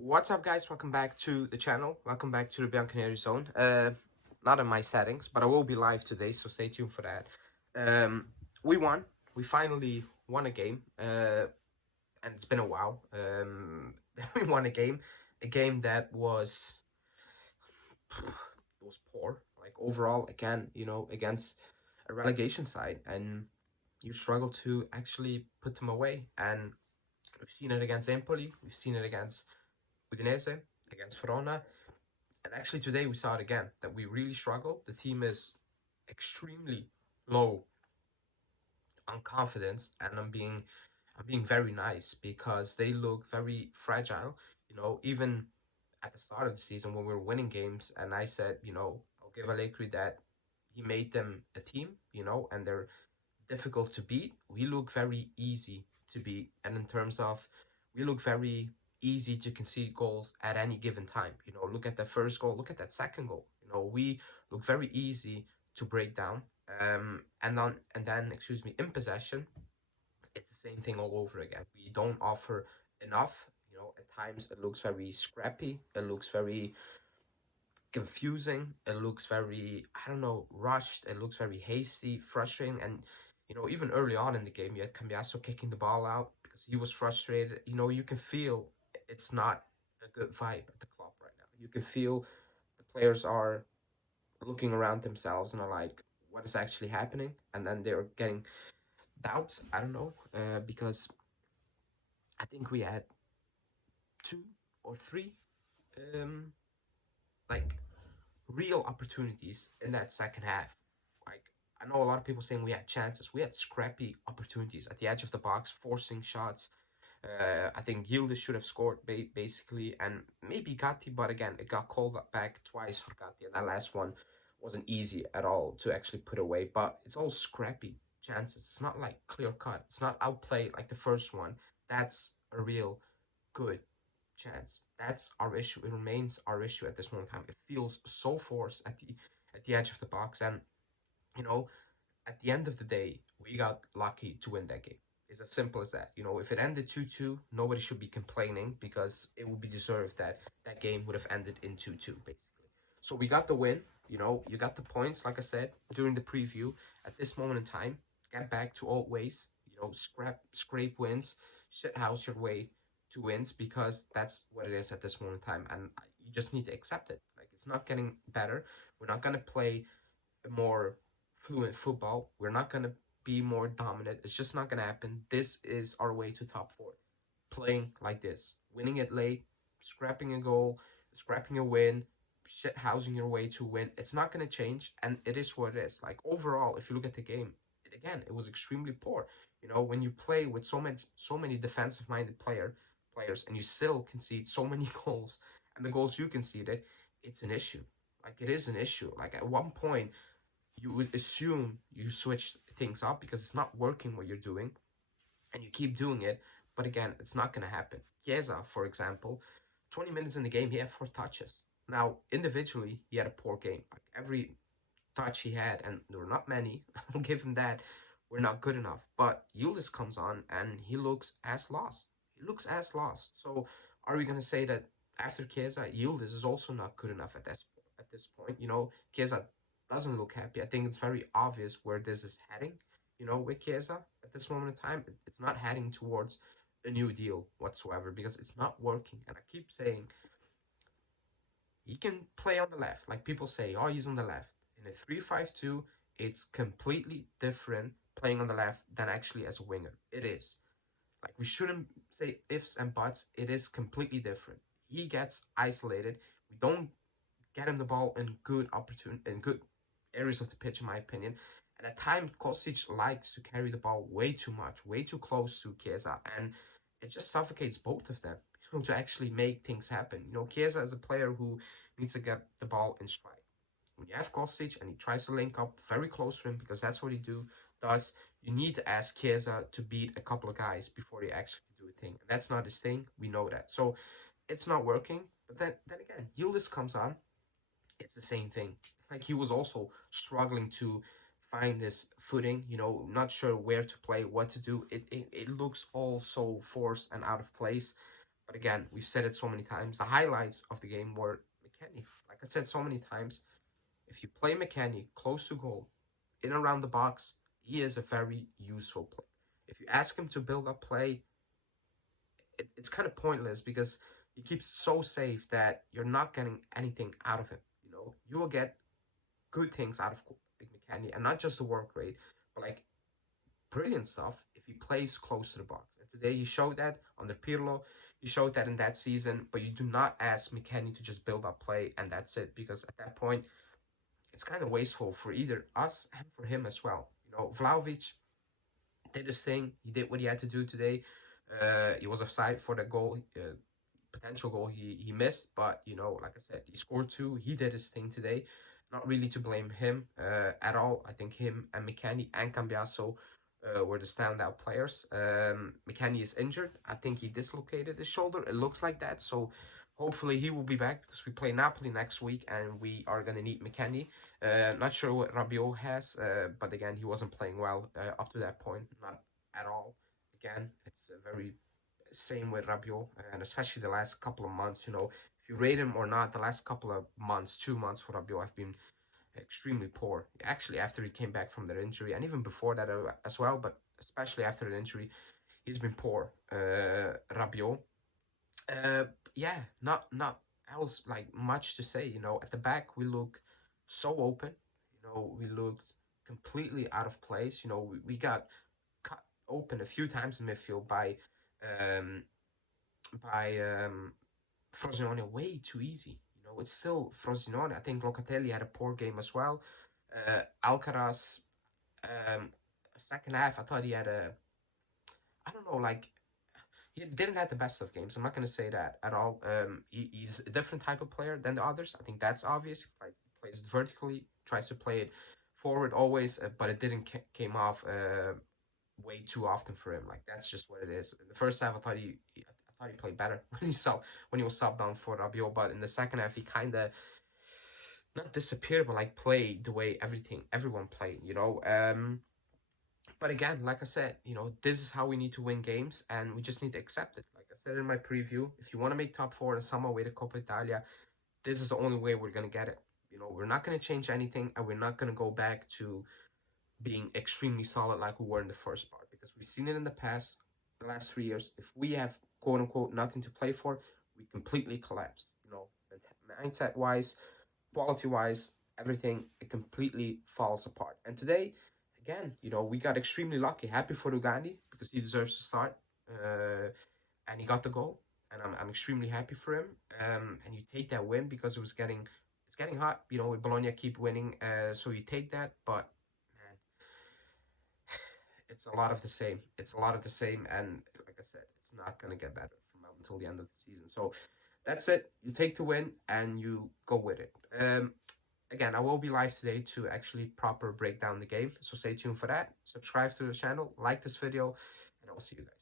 What's up, guys? Welcome back to the channel. Welcome back to the Bianconeri Zone. Not in my settings, but I will be live today, so stay tuned for that. We won. We finally won a game, and it's been a while. We won a game that was poor. Like overall, again, against a relegation side, and you struggle to actually put them away. And we've seen it against Empoli. We've seen it against Udinese, against Verona. And actually today we saw it again, that we really struggle. The team is extremely low on confidence, and I'm being very nice because they look very fragile. Even at the start of the season when we were winning games, and I said, I'll give Allegri that he made them a team, and they're difficult to beat. We look very easy to beat, and in terms of we look very easy to concede goals at any given time. Look at that first goal, look at that second goal. We look very easy to break down. And then, excuse me, in possession, it's the same thing all over again. We don't offer enough. At times it looks very scrappy. It looks very confusing. It looks very, I don't know, rushed. It looks very hasty, frustrating. And, even early on in the game, you had Cambiaso kicking the ball out because he was frustrated. You can feel it's not a good vibe at the club right now. You can feel the players are looking around themselves and are like, what is actually happening? And then they're getting doubts. I don't know, because I think we had two or three um, like real opportunities in that second half. Like, I know a lot of people saying we had chances. We had scrappy opportunities at the edge of the box, forcing shots. I think Yildiz should have scored basically, and maybe Gatti, but again, it got called back twice for Gatti, and that last one wasn't easy at all to actually put away. But it's all scrappy chances. It's not like clear cut. It's not outplayed like the first one. That's a real good chance. That's our issue. It remains our issue at this moment in time. It feels so forced at the edge of the box, and you know, at the end of the day, we got lucky to win that game. It's as simple as that. If it ended 2-2, nobody should be complaining because it would be deserved that that game would have ended in 2-2, basically. So we got the win. You got the points, like I said during the preview. At this moment in time, get back to old ways. Scrape wins, shit house your way to wins because that's what it is at this moment in time, and you just need to accept it. Like, it's not getting better. We're not gonna play a more fluent football. We're not gonna be more dominant. It's just not gonna happen. This is our way to top four. Playing like this, winning it late, scrapping a goal, scrapping a win, shit housing your way to win. It's not gonna change, and it is what it is. Like, overall, if you look at the game, it was extremely poor. When you play with so many defensive minded players, and you still concede so many goals, and the goals you conceded, it's an issue. Like, it is an issue. Like, at one point, you would assume you switch things up because it's not working what you're doing, and you keep doing it. But again, it's not going to happen. Chiesa, for example, 20 minutes in the game, he had 4 touches. Now, individually, he had a poor game. Like, every touch he had, and there were not many, I'll give him that, were not good enough. But Yildiz comes on, and he looks as lost. He looks as lost. So, are we going to say that after Chiesa, Yildiz is also not good enough at this point? Chiesa doesn't look happy. I think it's very obvious where this is heading, with Chiesa at this moment in time. It's not heading towards a new deal whatsoever because it's not working. And I keep saying he can play on the left. Like, people say, oh, he's on the left. In a 3-5-2, it's completely different playing on the left than actually as a winger. It is. Like, we shouldn't say ifs and buts. It is completely different. He gets isolated. We don't get him the ball in good areas of the pitch, in my opinion. And at times, Kostic likes to carry the ball way too much, way too close to Chiesa, and it just suffocates both of them to actually make things happen. Chiesa is a player who needs to get the ball in stride. When you have Kostic and he tries to link up very close to him, because that's what he does, you need to ask Chiesa to beat a couple of guys before he actually do a thing. And that's not his thing. We know that. So it's not working. But then again, Yildiz comes on. It's the same thing. Like, he was also struggling to find this footing, not sure where to play, what to do. It looks all so forced and out of place. But again, we've said it so many times. The highlights of the game were McKennie. Like I said so many times, if you play McKennie close to goal, in and around the box, he is a very useful player. If you ask him to build up play, it's kind of pointless because he keeps so safe that you're not getting anything out of him. You know, you will get good things out of Big McKennie, and not just the work rate, but like brilliant stuff if he plays close to the box. And today he showed that under Pirlo. He showed that in that season, but you do not ask McKennie to just build up play and that's it, because at that point it's kind of wasteful for either us and for him as well. You know, Vlahovic did his thing. He did what he had to do today. He was offside for the goal, potential goal he missed, but you know, like I said, he scored two. He did his thing today. Not really to blame him at all. I think him and McKennie and Cambiaso were the standout players. McKennie is injured. I think he dislocated his shoulder. It looks like that. So hopefully he will be back, because we play Napoli next week and we are going to need McKennie. Not sure what Rabiot has, but again, he wasn't playing well up to that point. Not at all. Again, it's a very same with Rabiot, and especially the last couple of months, you know, if you rate him or not, the last couple of months, 2 months for Rabiot have been extremely poor. Actually, after he came back from that injury, and even before that as well, but especially after the injury, he's been poor. Rabiot. Yeah, not else like much to say. You know, at the back we look so open. You know, we looked completely out of place. You know, we got cut open a few times in midfield um Frosinone way too easy. You know, it's still Frosinone. I think Locatelli had a poor game as well. Alcaraz, second half, I thought he had I don't know, like, he didn't have the best of games. I'm not going to say that at all. He's a different type of player than the others. I think that's obvious. Like, he plays vertically, tries to play it forward always, but it didn't came off way too often for him. Like, that's just what it is. In the first half, I thought he played better when he was subbed on for Rabiot, but in the second half he kind of not disappeared, but like played the way everyone played, you know. But again, like I said, you know, this is how we need to win games, and we just need to accept it. Like I said in my preview, if you want to make top four in some way to Coppa Italia, this is the only way we're gonna get it. You know, we're not gonna change anything, and we're not gonna go back to being extremely solid like we were in the first part, because we've seen it in the past, the last 3 years. If we have quote unquote nothing to play for, we completely collapsed. You know, mindset wise, quality wise, everything, it completely falls apart. And today, again, you know, we got extremely lucky. Happy for Ugandi because he deserves to start, and he got the goal, and I'm extremely happy for him. And you take that win because it's getting hot. You know, with Bologna keep winning, so you take that, but it's a lot of the same. It's a lot of the same, and like I said, it's not gonna get better from now until the end of the season. So that's it. You take the win and you go with it. Again, I will be live today to actually proper break down the game. So stay tuned for that. Subscribe to the channel, like this video, and I will see you guys.